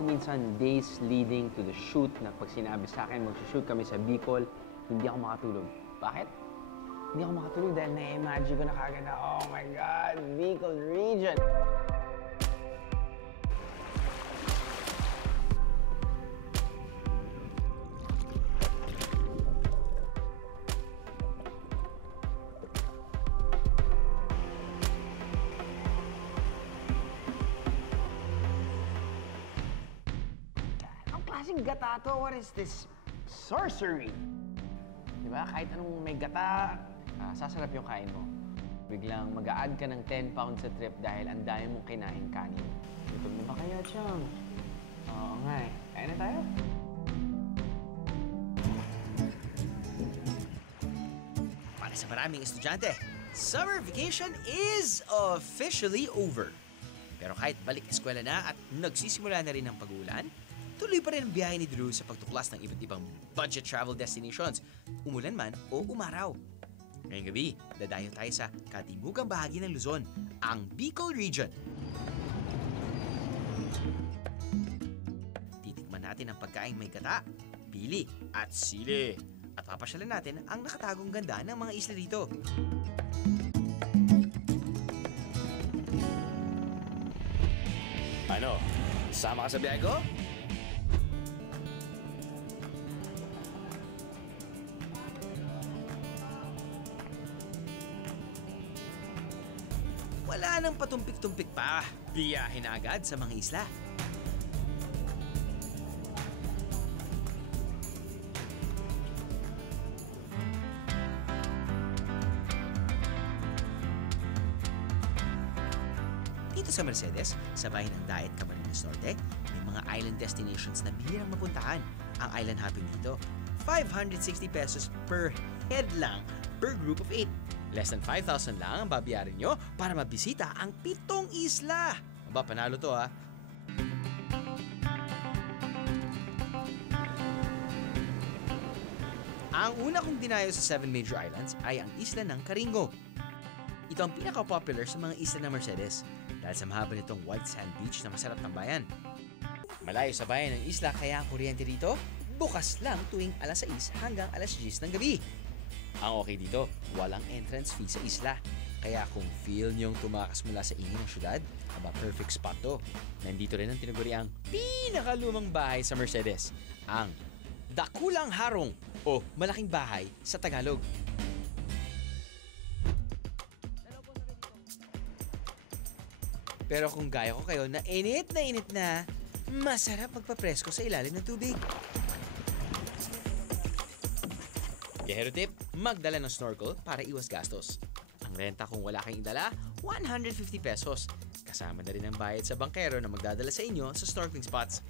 kung minsan days leading to the shoot na pag sinabi sa akin mag-shoot kami sa Bicol, hindi ako makatulog. Bakit? Hindi ako makatulog dahil na-imagine ko na kagad na, oh my God, Bicol region! Klaseng gata to? What is this? Sorcery! Diba? Kahit anong may gata, sasarap yung kain mo. Biglang mag-a-add ka ng 10 pounds sa trip dahil ang dami mong kinain kanin. Gutom na ba kaya, Chang? Oo nga eh. Kain na tayo? Para sa maraming estudyante, summer vacation is officially over. Pero kahit balik eskwela na at nagsisimula na rin ang pag-uulan, tuloy pa rin ang biyahe ni Drew sa pagtuklas ng iba't ibang budget travel destinations, umulan man o umaraw. Ngayong gabi, dadayo tayo sa katimugang bahagi ng Luzon, ang Bicol Region. Titikman natin ang pagkaing may gata, pili at sili. At papasyalan natin ang nakatagong ganda ng mga isla dito. Ano? Sama ka sa biyahe ko? Wala nang patumpik-tumpik pa. Biyahe na agad sa mga isla. Dito sa Mercedes, sa bayan ng Daet, Camarines Norte, may mga island destinations na bihirang mapuntahan. Ang island hopping dito, 560 pesos per head lang per group of 8. Less than 5,000 lang ang babayarin nyo para mabisita ang 7 isla. Aba, panalo to ha. Ang una kong dinayo sa 7 major islands ay ang isla ng Caringo. Ito ang pinaka-popular sa mga isla ng Mercedes dahil sa mahaba nitong white sand beach na masarap ng bayan. Malayo sa bayan ng isla kaya ang kuryente dito bukas lang tuwing alas 6 hanggang alas 10 ng gabi. Ang okay dito, walang entrance fee sa isla. Kaya kung feel niyong tumakas mula sa ingin ng syudad, aba perfect spot to. Nandito rin ang tinaguri ang pinakalumang bahay sa Mercedes, ang Dakulang Harong o Malaking Bahay sa Tagalog. Pero kung gaya ko kayo na init na, masarap magpapresko sa ilalim ng tubig. Kehero tip, magdala ng snorkel para iwas gastos. Ang renta kung wala kayong dala, 150 pesos. Kasama na rin ang bayad sa bangkero na magdadala sa inyo sa snorkeling spots.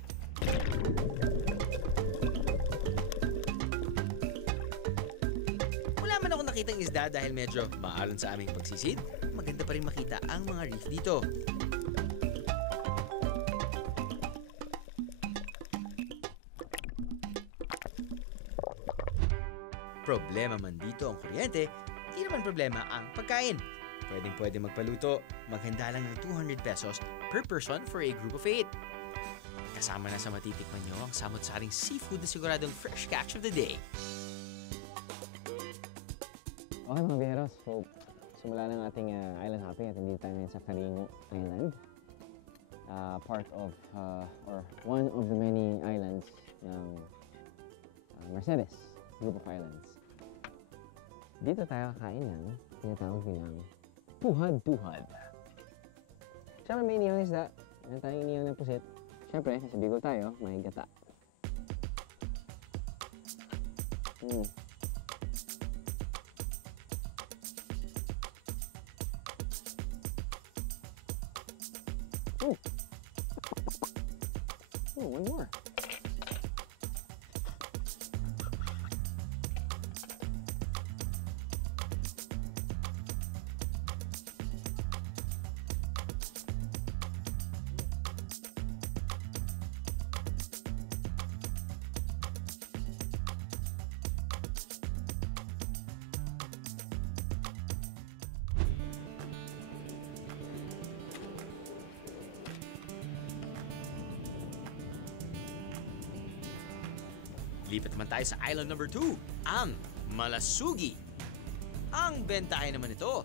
Wala man ako nakitang isda dahil medyo maalon sa aming pagsisid, maganda pa rin makita ang mga reef dito. Problema man dito ang kuryente, hindi naman problema ang pagkain. Pwedeng magpaluto, maghanda lang ng 200 pesos per person for a group of 8. Kasama na sa matitikman nyo ang samot-saring seafood na siguradong fresh catch of the day. Okay mga biyeros, so simula ng ating island hopping at hindi tayo ngayon sa Caringo Island. Part of, or one of the many islands ng Mercedes group of islands. Dito tayo kakain ng tinatawag nilang tuhad-tuhad. Siyempre may iniyang isda, meron tayong iniyang ng pusit. Siyempre, sa Bicol tayo, may gata. One more. Lipat naman tayo sa island number 2, ang Malasugi. Ang bentahe naman ito,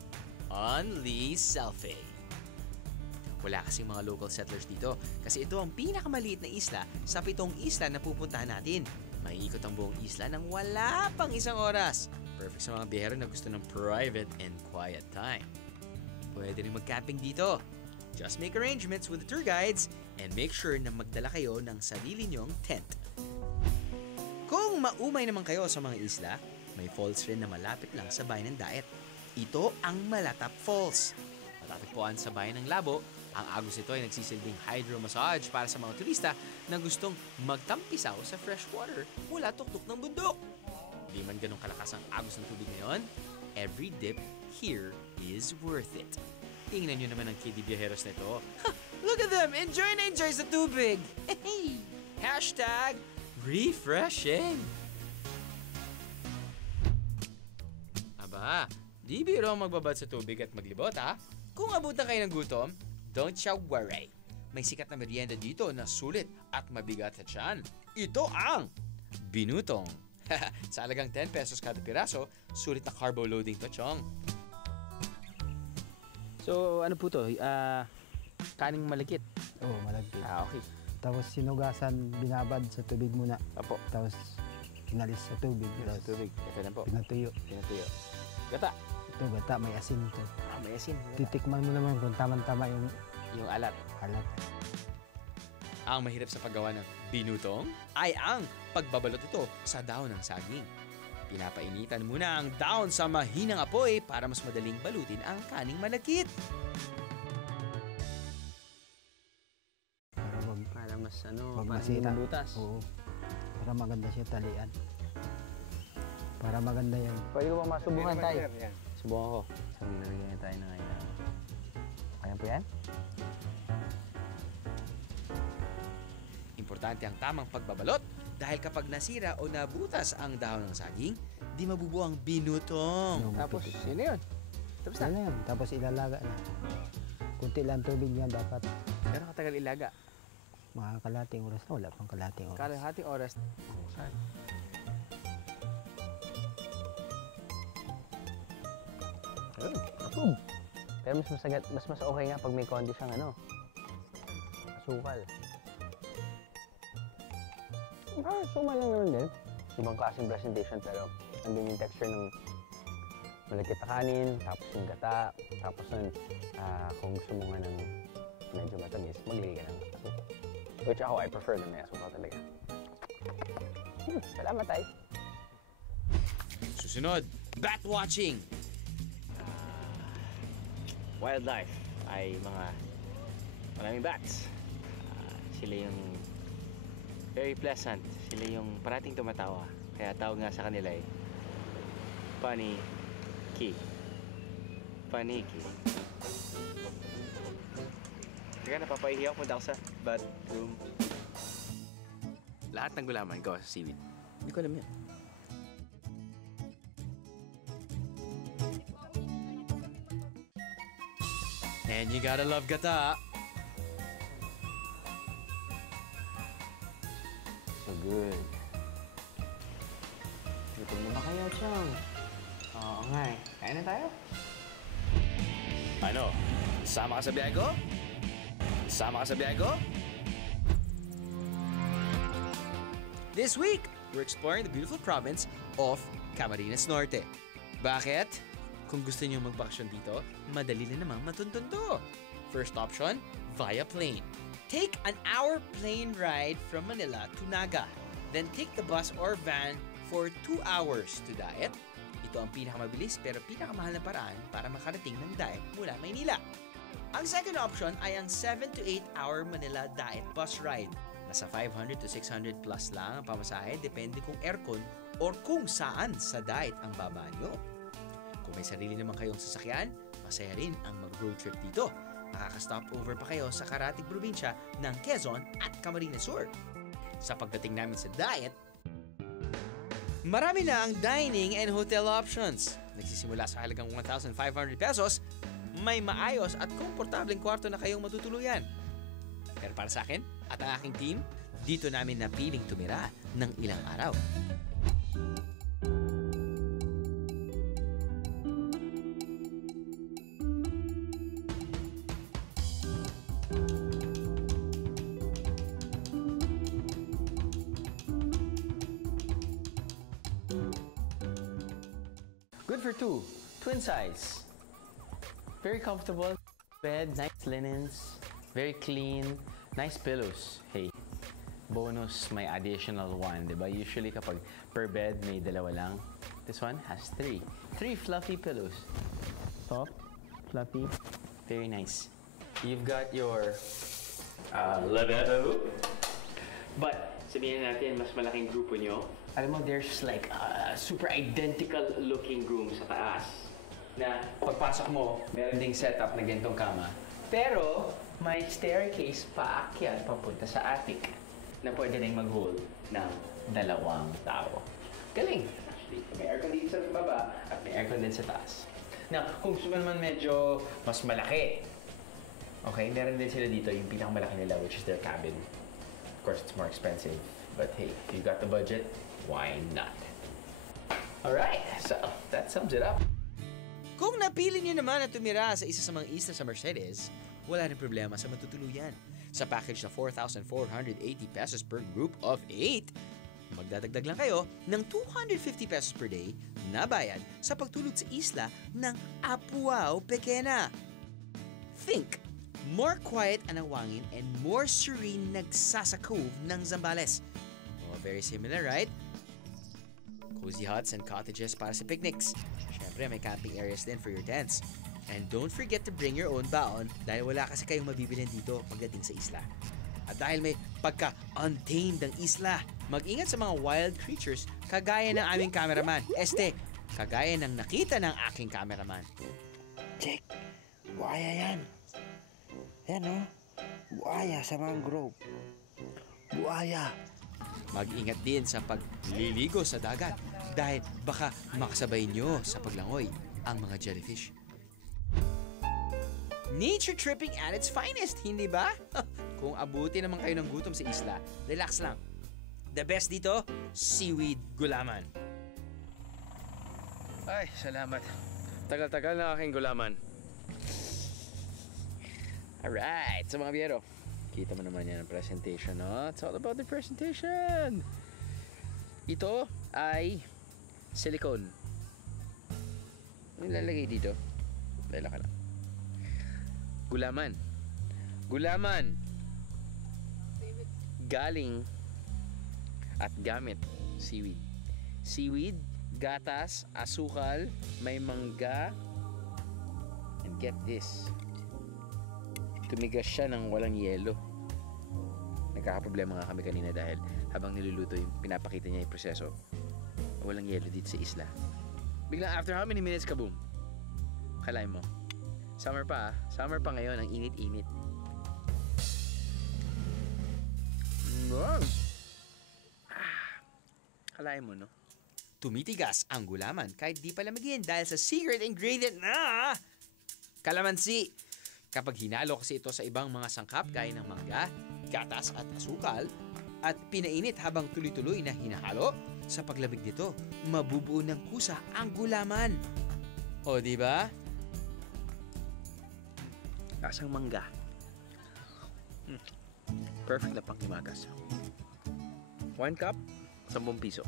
only selfie. Wala kasing mga local settlers dito kasi ito ang pinakamaliit na isla sa 7 isla na pupuntahan natin. Maiikot ang buong isla ng wala pang isang oras. Perfect sa mga biyahero na gusto ng private and quiet time. Pwede rin mag-camping dito. Just make arrangements with the tour guides and make sure na magdala kayo ng sarili nyong tent. Kung maumay naman kayo sa mga isla, may falls rin na malapit lang sa bayan ng Daet. Ito ang Malatap Falls. Matatagpuan sa bayan ng Labo, ang agos nito ay nagsisilbing hydro massage para sa mga turista na gustong magtampisaw sa fresh water mula tuktok ng bundok. Di man ganun kalakas ang agos ng tubig ngayon, every dip here is worth it. Tingnan nyo naman ang kiddie biyaheros na ito. Look at them! Enjoy na enjoy sa tubig! Hey! Hashtag refreshing! Aba, di biro ang magbabad sa tubig at maglibot ha? Kung abutan kayo ng gutom, don't you worry. May sikat na merienda dito na sulit at mabigat sa tiyan. Ito ang binutong. Sa halagang 10 pesos kada piraso, sulit na carbo loading to, chong. So, ano po to? Kaning malagkit. Oo, malagkit. Okay. Tapos sinugasan, binabad sa tubig muna. Apo. Tapos inalis sa tubig. Sa Tapos tubig. Ito na po. pinatuyo. Pinatuyo. Gata. Ito gata, may asin ito. May asin. Gata. Titikman mo naman kung tamang-tama yung Yung alat. alat. Ang mahirap sa paggawa ng binutong ay ang pagbabalot ito sa daon ng saging. Pinapainitan muna ang daon sa mahinang apoy para mas madaling balutin ang kaning malakit. Para mas wag para masira. hindi mabutas. Oo. Para maganda siya talian. Para maganda yan. Pwede ko ba masubukan tayo? Subukan ko. So, nilagyan tayo ng ngayon. Kaya po yan? Importante ang tamang pagbabalot dahil kapag nasira o nabutas ang dahon ng saging, di mabubuo ang binutong. Yung Tapos, pitik. yun na yun. Tapos na. Ano yan? Tapos ilalaga na. Kunti lang tubig yan dapat. Gano'ng katagal ilaga? Mga kalating oras na. Wala pang kalating oras. Kalahating oras. Ayun, approve. Pero mas okay nga pag may konti siyang asukal. Suma lang naman din. Ibang klaseng presentation pero andun yung texture ng malagkit na kanin, tapos yung gata, tapos nun, kung gusto mo nga ng medyo matamis, maglagay ka ng asukal. Which ako, I prefer na may asukal talaga. Salamat tayo. Susunod, bat watching. Wildlife ay maraming bats. Sila yung very pleasant. Sila yung parating tumatawa. Kaya tawag nga sa kanila funny key. Funny key. Teka, napapahiya ako. Punta ako sa bathroom. Lahat ng gulaman ko sa seaweed. Hindi ko alam yan. And you gotta love gata. So good. Gutom na ba kayo, Chong? Oo nga eh. Kain na tayo? Ano? Sama ka sa biyahe ko? Sama ka sa biyahe ko? This week, we're exploring the beautiful province of Camarines Norte. Bakit? Kung gusto niyo magbakasyon dito, madali lang namang matuntun to. First option, via plane. Take an hour plane ride from Manila to Naga. Then take the bus or van for 2 hours to Daet. Ito ang pinakamabilis pero pinakamahal na paraan para makarating ng Daet mula Maynila. Ang second option ay ang 7 to 8 hour Manila Daet bus ride. Nasa 500 to 600 plus lang ang pamasahe depende kung aircon or kung saan sa Daet ang baba nyo. Kung may sarili naman kayong sasakyan, masaya rin ang mag-road trip dito. Makaka-stopover pa kayo sa karatig probinsya ng Quezon at Camarines Sur. Sa pagdating namin sa Daet, marami na ang dining and hotel options. Nagsisimula sa halagang 1,500 pesos, may maayos at komportableng kwarto na kayong matutuluyan. Pero para sa akin at ang aking team, Dito namin napiling tumira ng ilang araw. Good for two. Twin size. Very comfortable. Bed, nice linens. Very clean. Nice pillows. Hey, bonus may additional one, diba? Usually kapag per bed may dalawa lang. This one has three. Three fluffy pillows. Soft, fluffy, very nice. You've got your lavabo. But sabihin natin mas malaking grupo nyo. Alam mo, there's like a super identical looking room sa taas na pagpasok mo, meron ding setup na ganitong kama. Pero may staircase paakyat papunta sa attic na pwede rin mag-hold ng 2 tao. Galing! Actually, may aircon dito sa baba at may aircon din sa taas. Now, kung gusto mo naman medyo mas malaki, okay, meron din sila dito yung pinakamalaki nila, which is their cabin. Of course, it's more expensive. But hey, if you got the budget, why not? Alright, so that sums it up. Kung napili niyo naman na tumira sa isa sa mga isla sa Mercedes, wala rin problema sa matutuluyan. Sa package na 4,480 pesos per group of 8, magdadagdag lang kayo ng 250 pesos per day na bayad sa pagtulog sa isla ng Apuao Pequena. Think, more quiet ang Awangin and more serene nagsasa cove ng Zambales. Oh, very similar, right? Cozy huts and cottages para sa picnics. Siyempre, may camping areas din for your tents. And don't forget to bring your own baon dahil wala kasi kayong mabibilin dito pagdating sa isla. At dahil may pagka-untamed ang isla, mag-ingat sa mga wild creatures kagaya ng aming cameraman. Kagaya ng nakita ng aking cameraman. Check, buhaya yan. Yan o, buhaya sa mangrove. Buhaya. Mag-ingat din sa pagliligo sa dagat dahil baka makasabay nyo sa paglangoy ang mga jellyfish. Nature tripping at its finest, hindi ba? Kung abuti naman kayo ng gutom sa isla, relax lang. The best dito, seaweed gulaman. Ay, salamat. Tagal-tagal na aking gulaman. Alright, sa mga biyero. Kita mo naman yan ang presentation, no? It's all about the presentation. Ito ay silicone. Ano nilalagay dito? Dahil ka lang. Gulaman. Gulaman. Galing at gamit seaweed. Seaweed, gatas, asukal, may mangga. And get this. Tumigas siya ng walang yelo. Nagkakaproblema nga kami kanina dahil habang niluluto yung pinapakita niya yung proseso, walang yelo dito sa isla. Biglang after how many minutes, kaboom? Kalain mo. Summer pa, summer pa ngayon, ang init-init. Kalain mo, no? Tumitigas ang gulaman kahit di palamigin dahil sa secret ingredient na kalamansi. Kapag hinalo kasi ito sa ibang mga sangkap gaya ng mangga, gatas at asukal, at pinainit habang tuloy-tuloy na hinahalo, sa paglamig nito, mabubuo ng kusa ang gulaman. O, di ba? Lasang mangga. Perfect na pang himagas. 1 cup, 10 piso.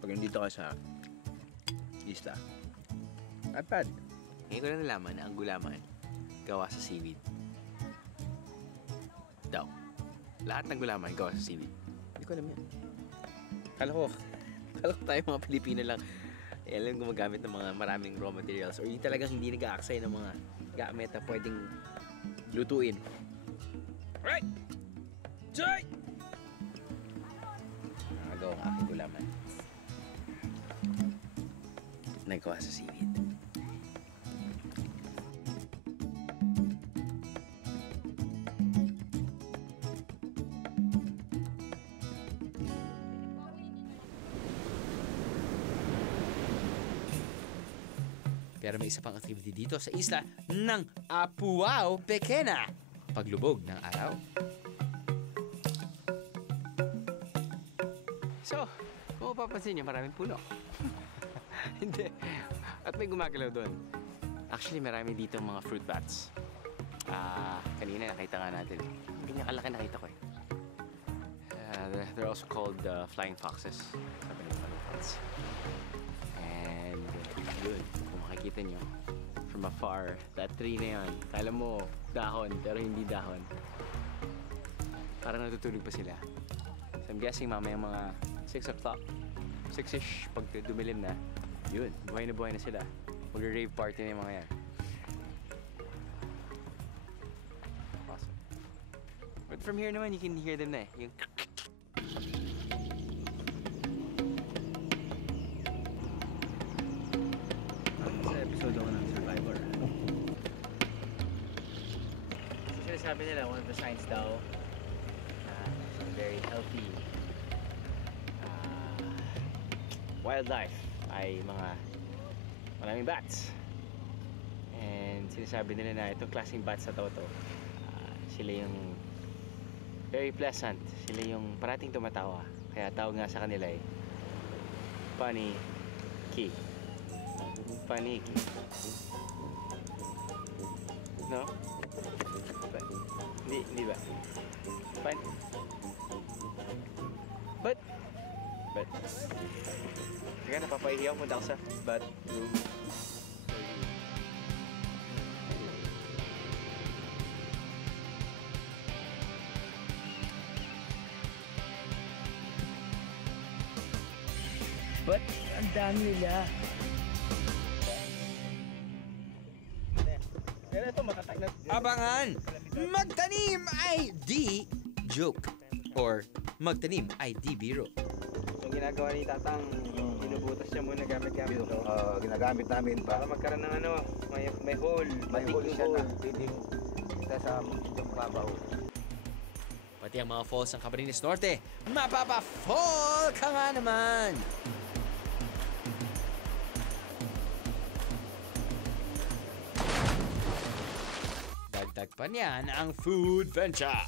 Pag nandito ka sa isla. Not bad. Ngayon ko lang nalaman na ang gulaman gawa sa seaweed. Daw. Lahat ng gulaman gawa sa seaweed. Hindi ko alam yan. Kala ko tayo mga Pilipino lang. Alam gumagamit ng mga maraming raw materials or yung talagang hindi nag-aaksay ng mga gamit na pwedeng lutuin. Alright! Joy! Nakagawa ang aking gulaman. Nagawa sa seaweed. Pero may isa pang activity dito sa isla ng Apuao Pequena. Paglubog ng araw. So, kung mapapansin niyo, maraming puno. Hindi. At may gumagalaw doon. Actually, marami dito mga fruit bats. Kanina nakita nga natin eh. Hindi niya kalaki nakita ko eh. They're also called flying foxes. Sabi ng fruit bats. And yun, kung makikita niyo, from afar, that tree na yun, kala mo dahon, pero hindi dahon. Parang natutulog pa sila. So I'm guessing mamaya mga 6 o'clock, 6-ish, pag dumilim na, yun, buhay na sila. Mag-rave party na yung mga yan. Awesome. But from here naman, you can hear them na eh. Yung... Sa episode ako ng Survivor. So sinasabi nila, one of the signs daw, very healthy wildlife ay maraming bats. And sinasabi nila na itong klaseng bats na to, sila yung very pleasant. Sila yung parating tumatawa. Kaya tawag nga sa kanila ay funny key. Funny key. No? Hindi ba? Fun. But, kaya napapahiya ako, punta ako sa bathroom. But, ang dami nila. Abangan! Magtanim ay di joke. Or magtanim ay di biro. Yung ginagawa ni Tatang, binubutas niya muna gamit-gamit ito. Ginagamit namin Para magkaroon ng may hole. may hole siya na pwedeng sa yung babaw. Pati ang mga falls ng Camarines Norte, mapapa-fall ka nga naman! Dagdag pa niyan ang food venture.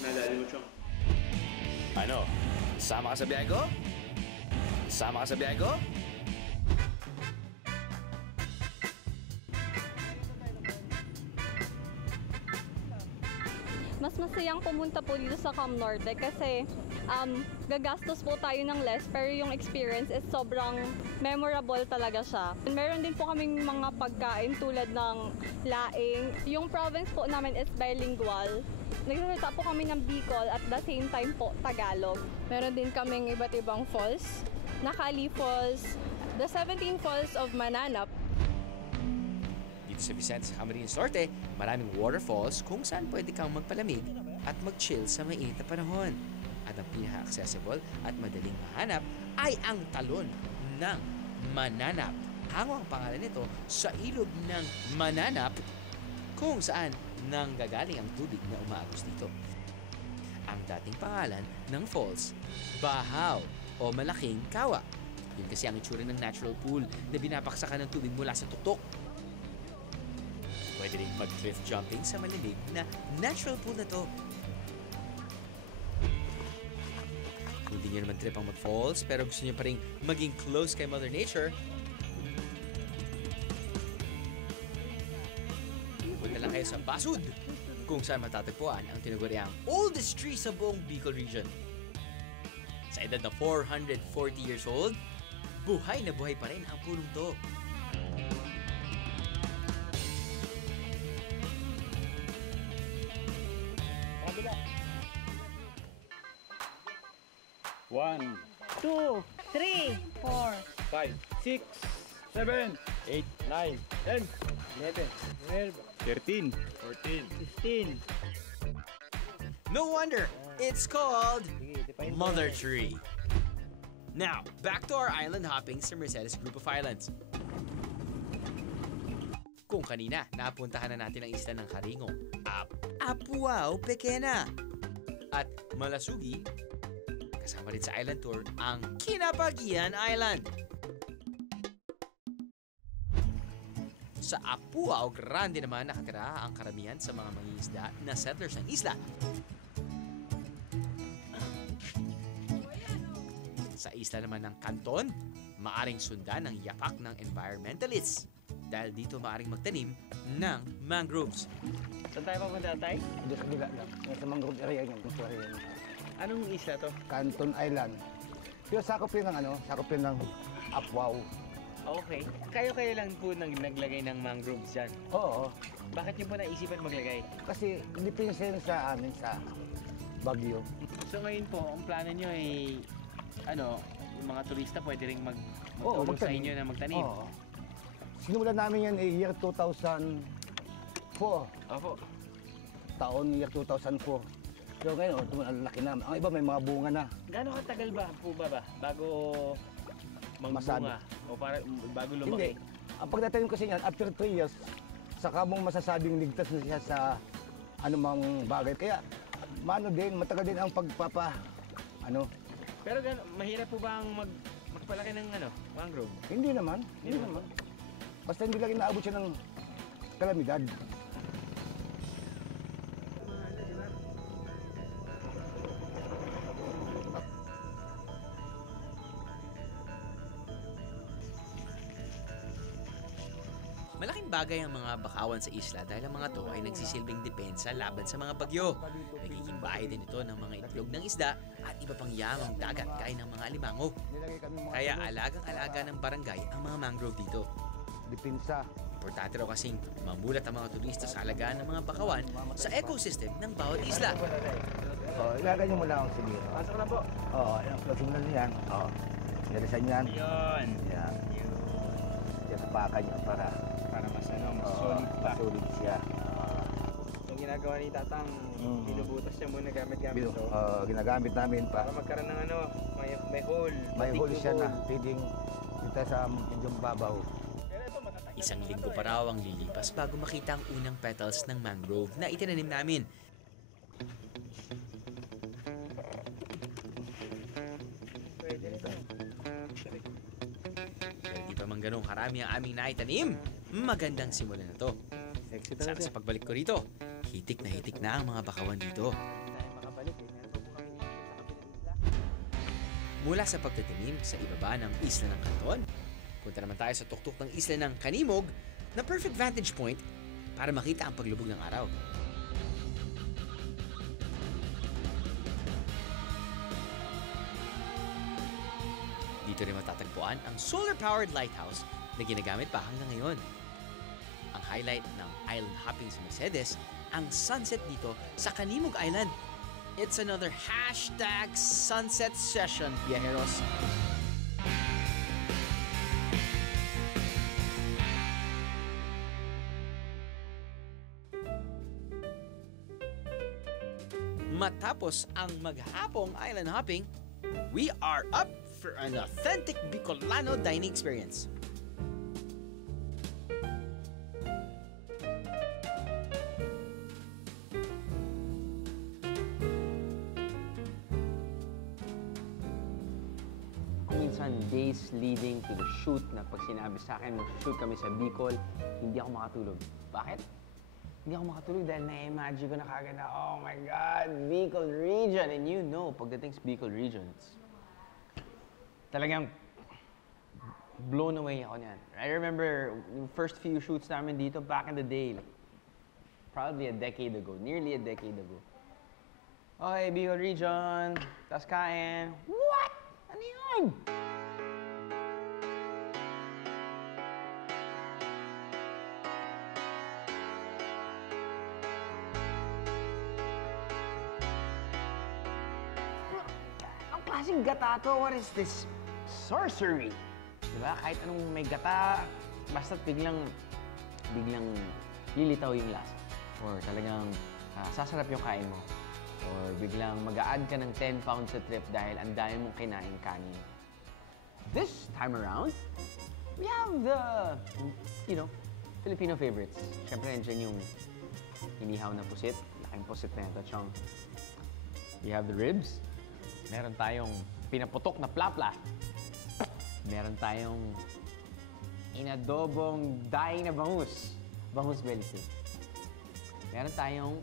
Nadali mo, Chong. Ano? Sama ka sa biyahe ko? Sama ka sa biyahe ko? Mas masayang pumunta po dito sa Cam Norte kasi gagastos po tayo ng less pero yung experience is sobrang memorable talaga siya. Meron din po kaming mga pagkain tulad ng laing. Yung province po namin is bilingual. Nagsasalita po kami ng Bicol at the same time po Tagalog. Meron din kaming iba't ibang falls. Nakali Falls, the 17 Falls of Mananap. Dito sa Vicente, Camarines Norte, maraming waterfalls kung saan pwede kang magpalamig at mag-chill sa mainit na panahon. At ang pinaka-accessible at madaling mahanap ay ang talon ng Mananap. Hango ang pangalan nito sa ilog ng Mananap kung saan nanggagaling ang tubig na umaagos dito. Ang dating pangalan ng falls, Bahaw o Malaking Kawa. Yun kasi ang itsura ng natural pool na binapaksakan ng tubig mula sa tutok. Pwede rin mag-cliff jumping sa malamig na natural pool na to. Kung hindi nyo naman trip ang mag-falls pero gusto nyo pa rin maging close kay Mother Nature, punta lang kayo sa Basud, kung saan matatagpuan ang tinaguriang oldest tree sa buong Bicol region. Sa edad na 440 years old, buhay na buhay pa rin ang punong to. One, 2, 3, 4. 5, 6, 7, 8, 9, 10, 11, 12, 13, 14, 15. No wonder, it's called Mother Tree. Now, back to our island hopping sa Mercedes Group of Islands. Kung kanina, napuntahan na natin ang isla ng Caringo, Apuao Pequena, at Malasugi, kasama rin sa island tour ang Kinabagian Island. Sa Apua o Grande naman nakatira ang karamihan sa mga mangingisda na settlers ng isla. Sa isla naman ng Canton, maaring sundan ang yapak ng environmentalists dahil dito maaring magtanim ng mangroves. Saan tayo papunta, Tay? Hindi sa bila lang. Sa mangrove area yung gusto rin. Anong isla to? Canton Island. Pero sakop yun ng Apwaw. Okay. Kayo lang po naglagay ng mangroves dyan. Oo. Bakit niyo po naisipan maglagay? Kasi depende yun sa amin sa Baguio. So ngayon po, ang plano niyo ay yung mga turista pwede ring Oo, magtulong sa magtanim. inyo na magtanim. Oo. Sinulan namin yan year 2004. Opo. Year 2004. So ngayon, ang laki na. Ang iba may mga bunga na. Gaano katagal ba bago Masabi. magbunga? O bago Hindi. lumaki? Ang pagdatanim kasi niyan, after 3 years, saka mong masasabing ligtas na siya sa anumang bagay. Kaya, matagal din ang Pero mahirap po ba ang magpalaki ng mangrove? Hindi naman. Basta hindi lang inaabot siya ng kalamidad. Malaking bagay ang mga bakawan sa isla dahil ang mga to ay nagsisilbing depensa laban sa mga bagyo. Nagiging bahay din ito ng mga itlog ng isda at iba pang yamang dagat gaya ng mga alimango. Kaya alagang-alaga ng barangay ang mga mangrove dito. Dipinsa. Importante raw kasing mamulat ang mga turista sa alagaan ng mga bakawan sa ecosystem ng bawat isla. Ilagay niyo muna akong sige. Pasok na po. Simulan niyo yan. Nilisan yan. Yun. Yan. Yan, pakan niyo para Mas solid pa. solid siya. Yung ginagawa ni Tatang, binubutas niya muna gamit-gamit to. Ginagamit namin Para pa. magkaroon ng may hole. May hole siya na hole. pwedeng dito sa medyo babaw. Isang linggo pa raw ang lilipas bago makita ang unang petals ng mangrove na itinanim namin. Pero di pa man ganun karami ang aming naitanim, magandang simula na to. Sana sa pagbalik ko rito, hitik na ang mga bakawan dito. Mula sa pagtatanim sa ibaba ng isla ng Canton, punta naman tayo sa tuktok ng isla ng Canimog na perfect vantage point para makita ang paglubog ng araw. Dito rin matatagpuan ang solar-powered lighthouse na ginagamit pa hanggang ngayon. Ang highlight ng island hopping sa Mercedes, ang sunset dito sa Canimog Island. It's another #sunset session, viajeros. Matapos ang maghapong island hopping, we are up for an authentic Bicolano dining experience. Minsan, days leading to the shoot na pag sinabi sa akin, mag-shoot kami sa Bicol, hindi ako makatulog. Bakit? Hindi ako makatulog dahil na-imagine ko na kagad na, oh my God, Bicol region! And you know, pagdating sa Bicol region, talagang blown away ako niyan. I remember yung first few shoots namin dito back in the day, like, probably a decade ago, nearly a decade ago. Okay, Bicol region, tas kain. What? Ano yun? Ang klaseng gata to? What is this? Sorcery! Diba? Kahit anong may gata, basta't biglang lilitaw yung lasa. Or talagang sasarap yung kain mo. Or biglang mag-a-add ka ng 10 pounds sa trip dahil ang dami mong kinain kanin. This time around, we have the, Filipino favorites. Siyempre, nandiyan yung inihaw na pusit. Laking pusit na ito, chong. We have the ribs. Meron tayong pinaputok na plapla. Meron tayong inadobong daing na bangus. Bangus belly steak. Meron tayong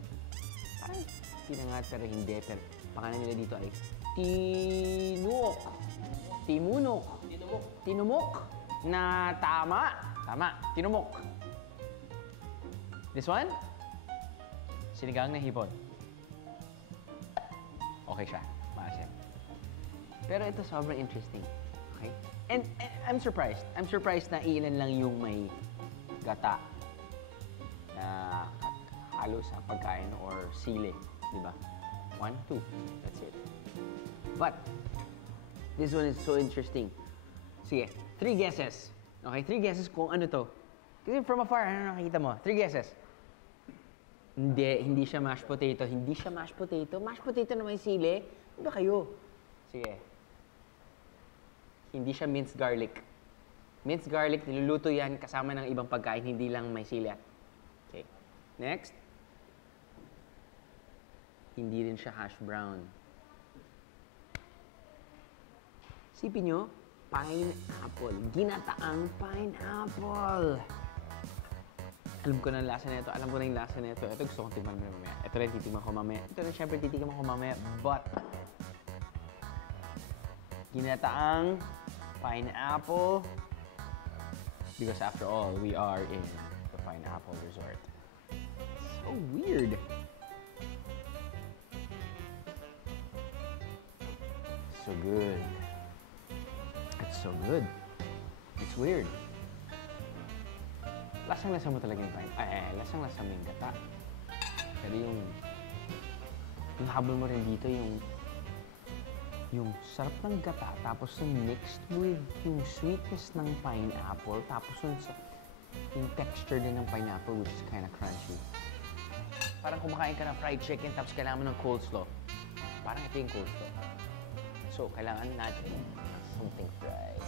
parang pinangat pero hindi. Pero pangalan nila dito ay tinuok. Timunok. Tinumok. Na tama. Tama. Tinumok. This one? Sinigang na hipon. Okay siya. Maasim. Pero ito sobrang interesting. Okay? And I'm surprised. I'm surprised na ilan lang yung may gata na halo sa pagkain or sili. Di ba? 1, 2. That's it. But, this one is so interesting. Sige, 3 guesses. Okay, 3 guesses kung ano to. Kasi from afar, ano nakikita mo? 3 guesses. Hindi siya mashed potato. Hindi siya mashed potato. Mashed potato na may sili. Ano ba kayo? Sige. Hindi siya minced garlic. Minced garlic, niluluto yan kasama ng ibang pagkain, hindi lang may sili. Okay. Next. Hindi rin siya hash brown. Sipin nyo, pineapple. Ginataang pineapple. Alam ko na yung lasa nito. Alam ko na yung lasa nito. Ito gusto kong tignan mamaya. Ito rin titigman ko mamaya. Ito rin syempre titigman ko mamaya. But, ginataang pineapple. Because after all, we are in the pineapple resort. So weird. So good. It's so good. It's weird. Lasang-lasa mo talaga yung pineapple. Lasang-lasa mo yung gata. Pero yung habol mo rin dito yung sarap ng gata, tapos yung mixed with yung sweetness ng pineapple, tapos yung texture din ng pineapple, which is kind of crunchy. Parang kumakain ka ng fried chicken, tapos kailangan mo ng coleslaw. Parang ito yung coleslaw. So, kailangan natin ng something fried.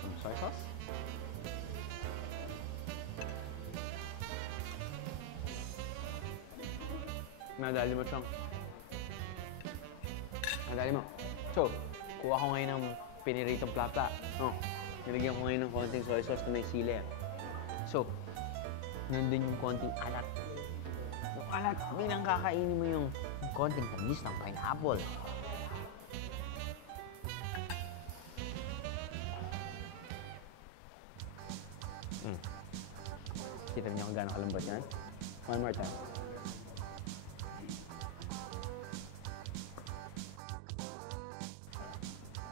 Some soy sauce. Nadali mo, Chong. Nadali mo. So, kuha ko ngayon ng piniritong plata. Nilagyan ko ngayon ng konting soy sauce na may sili. So, nandun yung konting alat. Yung alat, bilang kakainin mo yung konting tamis ng pineapple. Kita niyo kung gano'ng kalambot yan? One more time.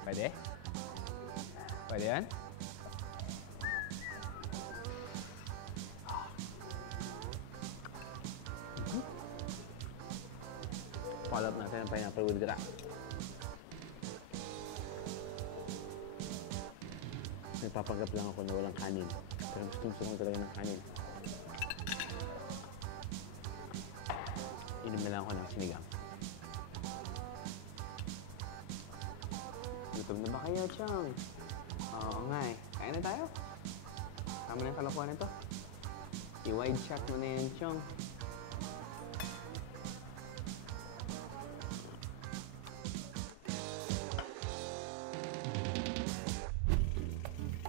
Pwede? Pwede yan? Follow up natin ang pineapple with gata. Nagpapanggap lang ako na walang kanin. Pero gusto ko talaga ng kanin. Inom na lang ako ng sinigang. Gutom na ba kayo, Chong? Oo nga eh. Kain na tayo. Tama na yung kalokohan nito. I-wide shot mo na yan, Chong.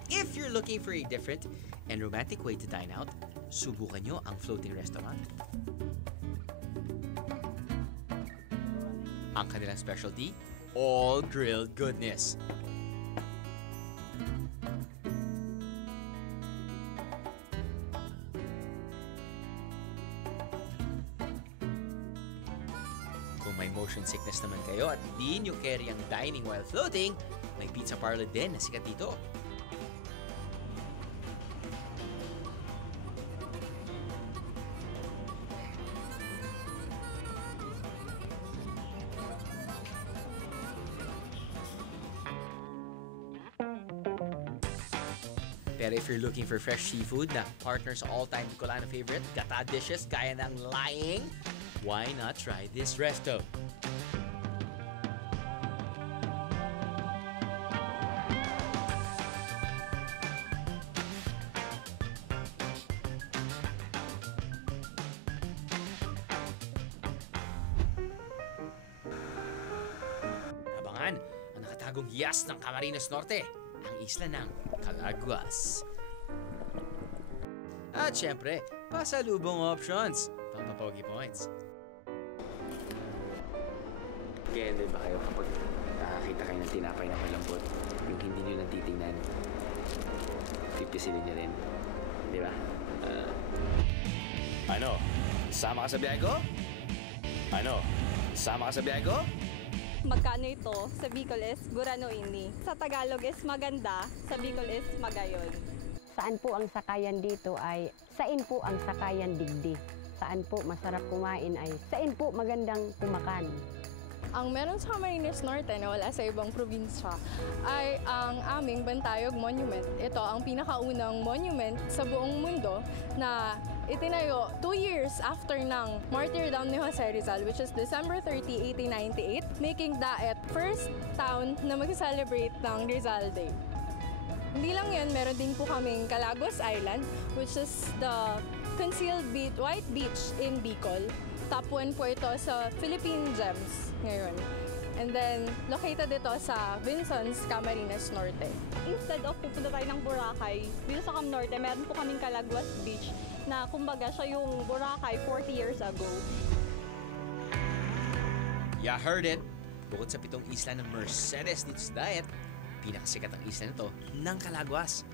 If you're looking for a different and romantic way to dine out, subukan nyo ang floating restaurant. Ang kanilang specialty, all grilled goodness. Kung may motion sickness naman kayo at di nyo carry ang dining while floating, may pizza parlor din na sikat dito. Pero if you're looking for fresh seafood na partner sa all-time Bicolano favorite, gata dishes gaya ng laing, why not try this resto? Abangan ang nakatagong hiyas ng Camarines Norte, ang isla ng Calaguas. At syempre, pasalubong options, pampapogi points. Kaya hindi ba kayo kapag nakakita kayo ng tinapay na malambot, yung hindi nyo lang titingnan, pipisilin nyo rin. Di ba? Ano? Sama ka sa biyahe ko? Ano? Sama ka sa biyahe ko? Magkano ito? Sa Bicol is Guranoini. Sa Tagalog is maganda, sa Bicol is magayon. Saan po ang sakayan dito ay sain po ang sakayan digdi. Saan po masarap kumain ay sain po magandang kumakan. Ang meron sa Camarines Norte na wala sa ibang probinsya ay ang aming Bantayog Monument. Ito ang pinakaunang monument sa buong mundo na itinayo 2 years after ng martyrdom ni Jose Rizal, which is December 30, 1898, making Daet first town na mag-celebrate ng Rizal Day. Hindi lang yun, meron din po kaming Calaguas Island, which is the concealed beach, white beach in Bicol. Top 1 po ito sa Philippine Gems ngayon. And then, located ito sa Vinsons, Camarines Norte. Instead of pupunta tayo ng Boracay, dito sa Cam Norte, meron po kaming Calaguas Beach na kumbaga siya yung Boracay 40 years ago. Ya heard it! Bukod sa 7 isla ng Mercedes dito sa Daet, pinakasikat ang isla nito ng Calaguas.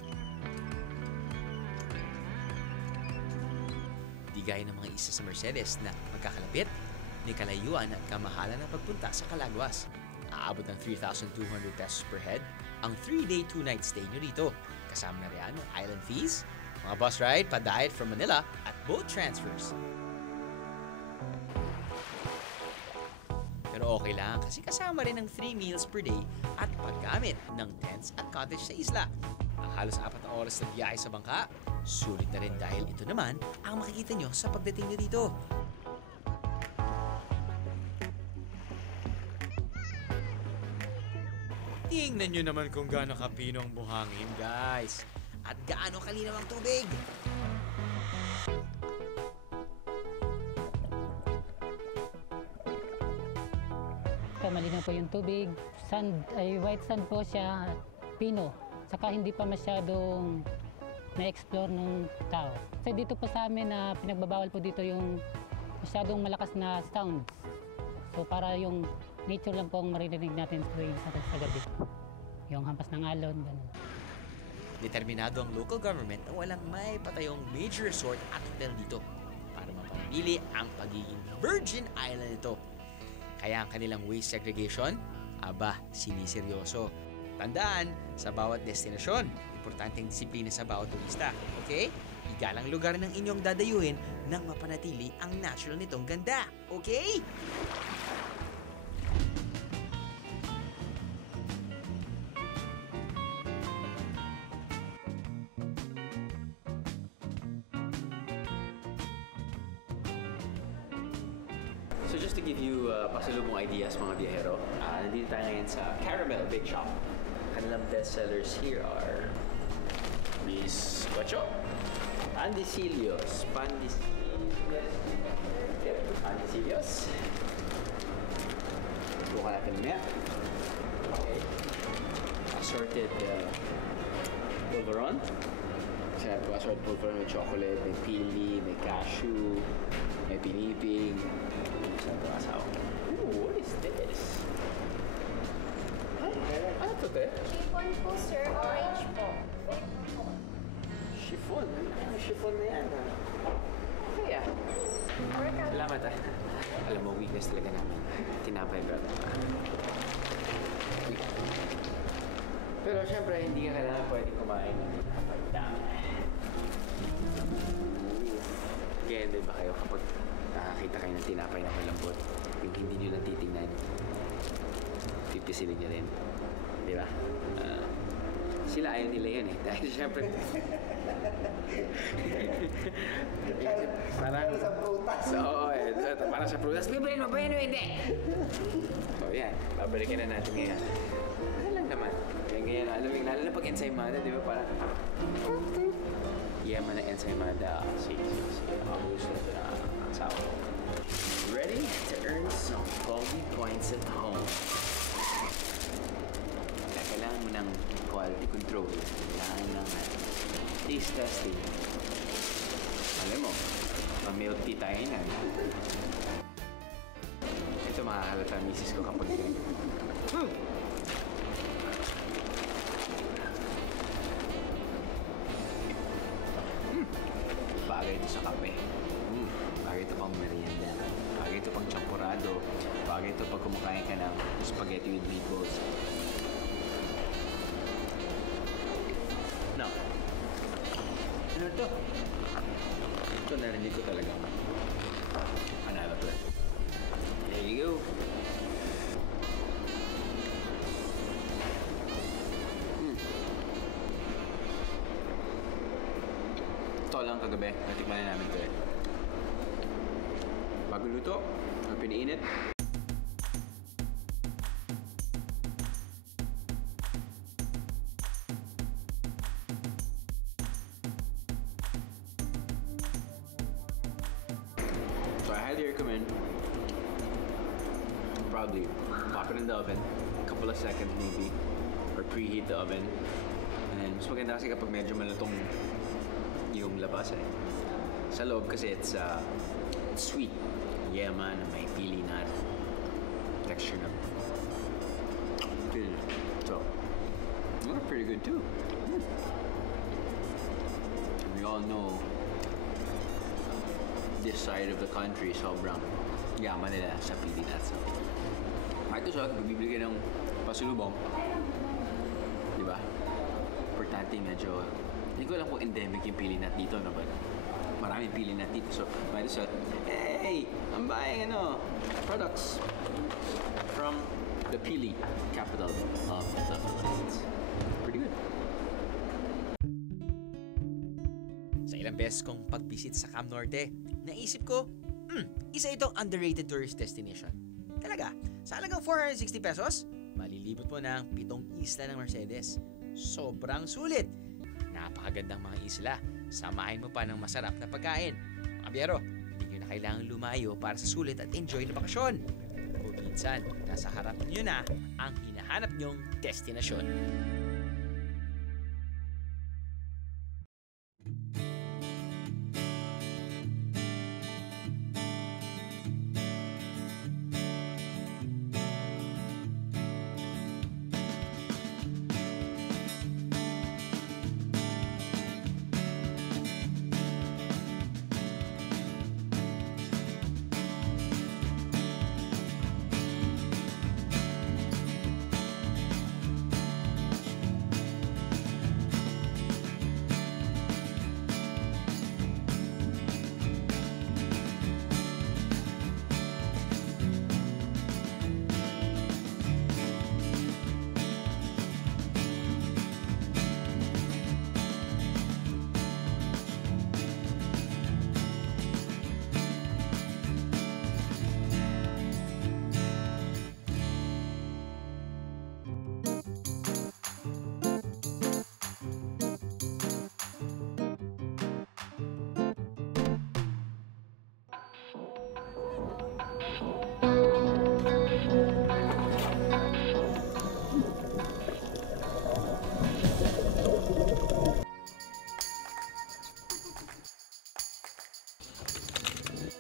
Di gaya ng mga isla sa Mercedes na magkakalapit, may kalayuan at kamahalan na pagpunta sa Calaguas. Aabot ng 3,200 pesos per head ang 3-day 2-night stay nyo dito. Kasama na rin ang island fees, mga bus ride pa Daet from Manila at boat transfers. Pero okay lang kasi kasama rin ang 3 meals per day at paggamit ng tents at cottage sa isla. Ang halos 4 na oras na biyahe sa bangka, sulit na rin dahil ito naman ang makikita nyo sa pagdating nyo dito. Tingnan nyo naman kung gaano kapino ang buhangin, guys. At gaano kalinaw ang tubig. Malinaw po yung tubig. Sand, ay white sand po siya, pino. Saka hindi pa masyadong na-explore ng tao. Kasi dito po sa amin na pinagbabawal po dito yung masyadong malakas na sounds. So para yung nature lang po ang maririnig natin tuwing sa gabi. Yung hampas ng alon, gano'n. Determinado ang local government na walang may patayong major resort at hotel dito para mapanatili ang pagiging virgin island nito. Kaya ang kanilang waste segregation, siniseryoso. Tandaan, sa bawat destinasyon, importanteng disiplina sa bawat turista. Okay? Igalang lugar ng inyong dadayuhin nang mapanatili ang natural nitong ganda. Okay? So just to give you pasalubong ideas mga biyahero, nandito tayo ngayon sa Caramel Bake Shop. Kanilang best sellers here are Bizcocho, Pandecillos, buka natin mamaya. Okay. Assorted pulveron. Kasi po assorted pulveron, may chocolate, may pili, may cashew, may pinipig. Ooh, what is this? Ano to, te? Chiffon po, sir. Orange po. Chiffon? Ano chiffon na yan, ha? Okay, Salamat, Alam mo, weakness talaga namin. Tinapay, brother. Pero syempre, hindi ka kailangan pwede kumain. Dami. Kaya hindi ba kayo kapag nakakita kayo ng tinapay na malambot, yung hindi nyo lang titingnan, pipisilin nyo rin. Di ba? Sila ayaw nila yun eh. Dahil syempre... parang... sa prutas. Oo, parang sa prutas. Bibilin mo ba yun o hindi? So yan, babalikan na natin ngayon. Ano lang naman. Ngayon, lalo na pag ensaymada, di ba? Parang... Yaman na ensaymada. Sige. Ako gusto ito na asawa ko. Ready to earn some pogi points at home. quality control. Kailangan ng taste testing. Alam mo, milk tea tayo na. Ito makakalata ang misis ko kapag bagay ito sa kape. Bagay ito pang merienda. Bagay ito pang champurado. Bagay ito pag kumakain ka ng spaghetti with meatballs. No. Ano ito? Ito narinig ko talaga. Panalo to. There you go. Ito lang kagabi. Natikman na namin ito eh. Bago luto, piniinit. So I highly recommend probably pop it in the oven, a couple of seconds maybe, or preheat the oven. And then mas maganda kasi kapag medyo malutong yung labas eh. Sa loob kasi it's sweet. Yeah man, may pili nut texture na. So, they're pretty good too. We all know this side of the country sobrang yaman nila sa pili nuts. Kahit ito siya, bibili ka ng pasulubong. Diba? Importante medyo, hindi ko alam kung endemic yung pili nut dito, no? But maraming pili nut dito. So, might as well, hey, I'm buying products from the pili capital of the Philippines. Pretty good. Sa ilang beses kong pag-visit sa Cam Norte, naisip ko, isa itong underrated tourist destination. Talaga, sa halagang 460 pesos, malilibot mo ng 7 isla ng Mercedes. Sobrang sulit. Napakagandang mga isla. Samahin mo pa ng masarap na pagkain. Mga biyero, hindi nyo na kailangan lumayo para sa sulit at enjoy na bakasyon. O minsan, nasa harap nyo na ang hinahanap nyong destinasyon.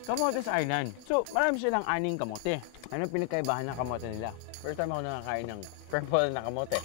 Camotes Island. So, marami silang aning kamote. Ano pinagkaibahan ng kamote nila? First time ako nakakain ng purple na kamote.